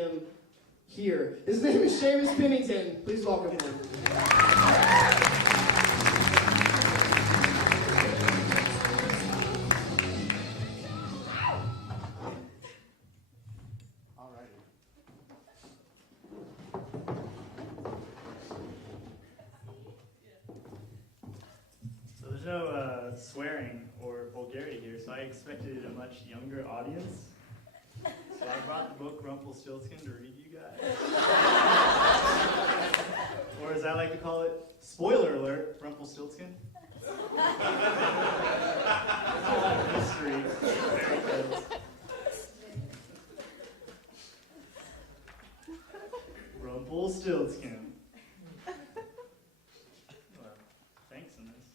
him here. His name is Seamus Pennington. Please welcome him. So there's no swearing or vulgarity here, so I expected a much younger audience. So I brought the book Rumpelstiltskin to read you guys. Or as I like to call it, spoiler alert, Rumpelstiltskin. It's a lot of mystery. Rumpelstiltskin. Well, thanks in this.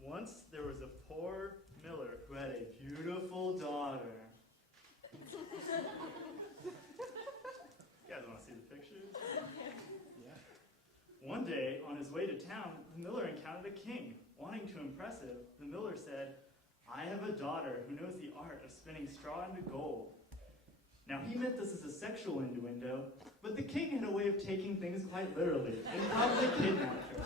Once there was a poor miller who had a beautiful daughter. You guys want to see the pictures? Yeah. One day, on his way to town, the miller encountered a king. Wanting to impress him, the miller said, "I have a daughter who knows the art of spinning straw into gold." Now, he meant this as a sexual innuendo, but the king had a way of taking things quite literally, and probably kidnapped her.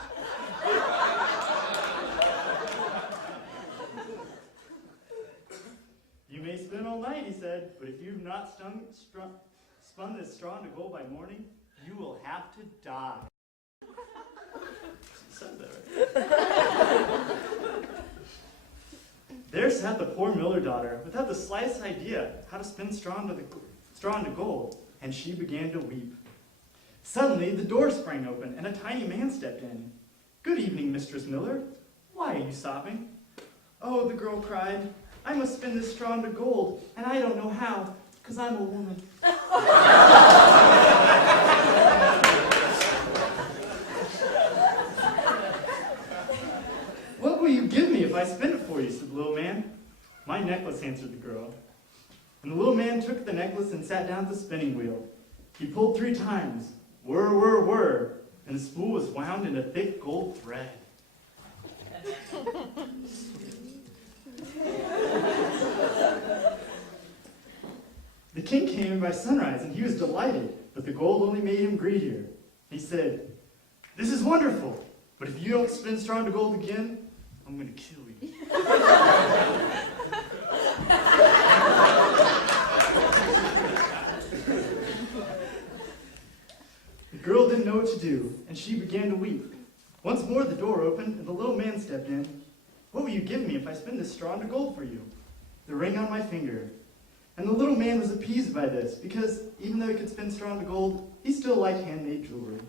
"You may spin all night," he said, "but if you've not spun this straw into gold by morning, you will have to die." Said that right. There sat the poor miller daughter, without the slightest idea how to spin straw into gold, and she began to weep. Suddenly, the door sprang open, and a tiny man stepped in. "Good evening, Mistress Miller. Why are you sobbing?" "Oh," the girl cried, "I must spin this straw into gold, and I don't know how, because I'm a woman." "What will you give me if I spin it for you?" said the little man. "My necklace," answered the girl. And the little man took the necklace and sat down at the spinning wheel. He pulled 3 times, whir, whir, whir, and the spool was wound in a thick gold thread. The king came in by sunrise, and he was delighted, but the gold only made him greedier. He said, "This is wonderful, but if you don't spin straw into gold again, I'm going to kill you." The girl didn't know what to do, and she began to weep. Once more the door opened, and the little man stepped in. "What will you give me if I spin this straw into gold for you?" "The ring on my finger." And the little man was appeased by this, because even though he could spin straw into gold, he still liked handmade jewelry.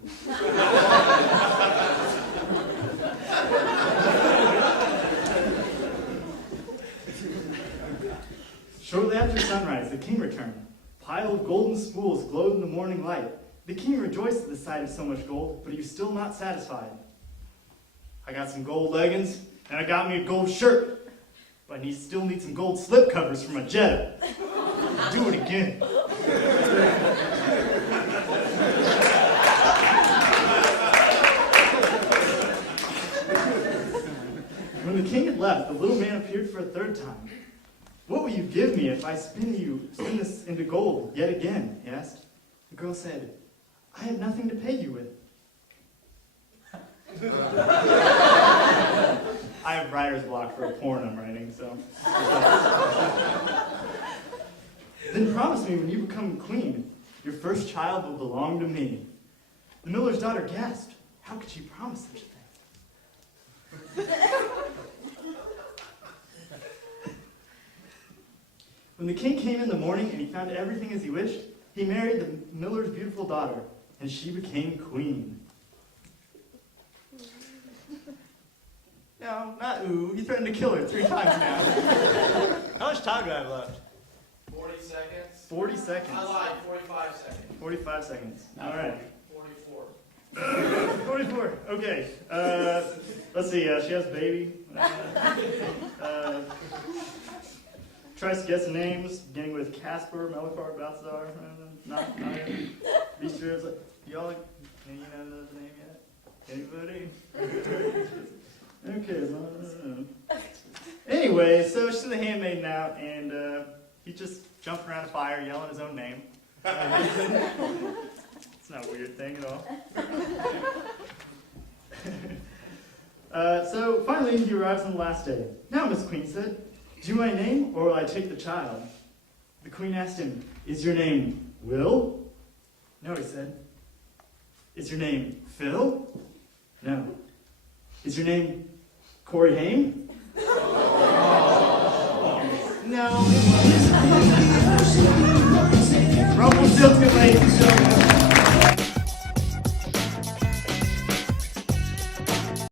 Shortly after sunrise, the king returned. A pile of golden spools glowed in the morning light. The king rejoiced at the sight of so much gold, but he was still not satisfied. "I got some gold leggings, and I got me a gold shirt, but I still need some gold slip covers for my Jetta. Do it again." When the king had left, the little man appeared for a 3rd time. "What will you give me if I spin this into gold yet again?" he asked. The girl said, "I have nothing to pay you with." I have writer's block for a porn I'm writing, so. "Then promise me when you become queen, your first child will belong to me." The miller's daughter gasped. How could she promise such a thing? When the king came in the morning and he found everything as he wished, he married the miller's beautiful daughter, and she became queen. No, not ooh. He threatened to kill her 3 times now. How much time do I have left? 40 seconds. 40 seconds. I lied, 45 seconds. 45 seconds. All right. 44. 44. Okay. Let's see. She has a baby. Try to guess names, beginning with Casper, Melchior, Balthazar. Not it. These two. Y'all, you know the name yet? Anybody? Okay. Anyway, so she's the handmaid now, and he just jumping around a fire, yelling his own name. It's not a weird thing at all. So finally, he arrives on the last day. "Now, Miss Queen said, do my name, or will I take the child?" The Queen asked him, "Is your name Will?" "No," he said. "Is your name Phil?" "No." "Is your name Corey Haim?" No, it wasn't.